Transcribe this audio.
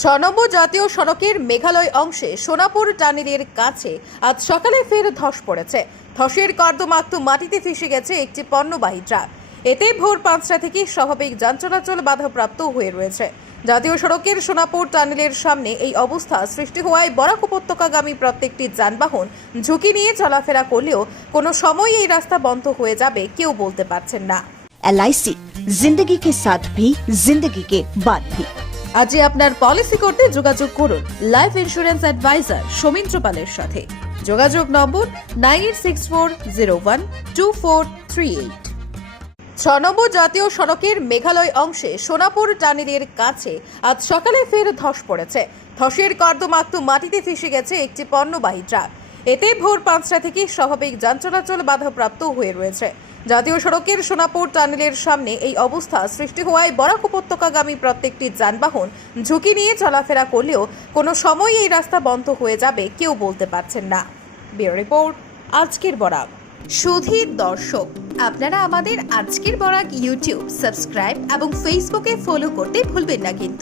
ছ নম্বর জাতীয় সড়কের মেঘালয় অংশে সোনাপুর টানেলের কাছে আজ সকালে ফের ধস পড়েছে। ধসের কর্দমাক্ত মাটিতে ফেসে গেছে একটি পণ্যবাহী ট্রাক। এতে ভোর পাঁচটা থেকে স্বাভাবিক যান চলাচল বাধাপ্রাপ্ত হয়ে রয়েছে। জাতীয় সড়কের সোনাপুর টানেলের সামনে এই অবস্থা সৃষ্টি হওয়ায় বরাক উপত্যকাগামী প্রত্যেকটি যানবাহন ঝুঁকি নিয়ে চলাফেরা করলেও কোনো সময় এই রাস্তা বন্ধ হয়ে যাবে কেউ বলতে পারছেন না। এলআইসি জিন্দগি কে সাথ ভি জিন্দগি কে বাদ ভি। আজই আপনার পলিসি করতে যোগাযোগ করুন লাইফ ইন্স্যুরেন্স অ্যাডভাইজার সৌমিত্র পালের সাথে। যোগাযোগ নম্বর nine eight six four zero one two four three eight. ছ নম্বর জাতীয় সড়কের মেঘালয় অংশে সোনাপুর টানেলের কাছে আজ সকালে ফের ধস পড়েছে। ধসের কর্দমাক্ত মাটিতে ফেসে গেছে একটি পণ্যবাহী ট্রাক। এতে ভোর পাঁচটা থেকে স্বাভাবিক যান চলাচল বাধাপ্রাপ্ত হয়ে রয়েছে। জাতীয় সড়কের সোনাপুর টানেলের সামনে এই অবস্থা সৃষ্টি হওয়ায় বরাক উপত্যকাগামী প্রত্যেকটি যানবাহন ঝুঁকি নিয়ে চলাফেরা করলেও কোনো সময় এই রাস্তা বন্ধ হয়ে যাবে কেউ বলতে পারছেন না। ব্যুরো রিপোর্ট, আজকের বরাক। সুধীর দর্শক, আপনারা আমাদের আজকের বরাক ইউটিউব, সাবস্ক্রাইব এবং ফেসবুকে ফলো করতে ভুলবেন না কিন্তু।